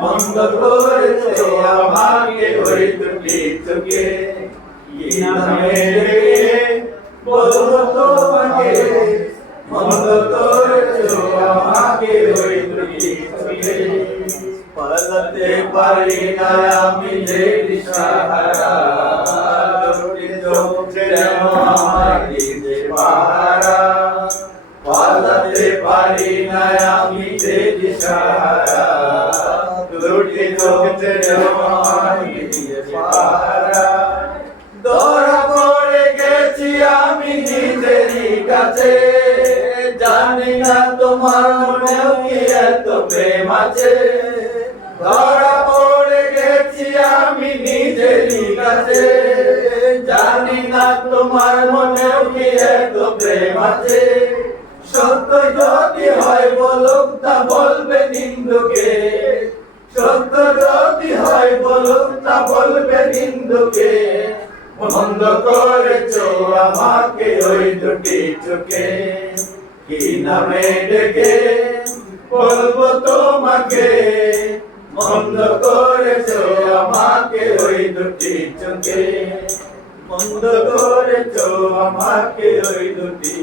মন্দ করেছো আমাকে ওই দুটি চোখে, কি নামে ডেকে বলবো তোমাকে, মন্দ করেছো আমাকে ওই দুটি চোখে। পালাতে পারি না আমি যে দিশাহারা, দুটি চোখ যেন আমার দিতে পাহারা। পালাতে পারি না আমি যে দিশাহারা, দুটি চোখ যেন আমার দিতে পাহারা। ধরা পড়ে গেছি আমি নিজেরই কাছে, জানি না তোমার মনেও কি এত প্রেম আছে। ধরা পড়ে গেছি আমি নিজেরই কাছে, জানি না তোমার মনেও কি এত প্রেম আছে। সত্য যদি হয় বলুক তা বলবে নিন্দুকে, সত্য যদি হয় বলুক তা বলবে নিন্দুকে। মন্দ করেছো আমাকে ওই দুটি চোখে, কি নামে ডেকে বলবো তোমাকে, মন্দ করেছো আমাকে ওই দুটি চোখে, মন্দ করেছো আমাকে ওই দুটি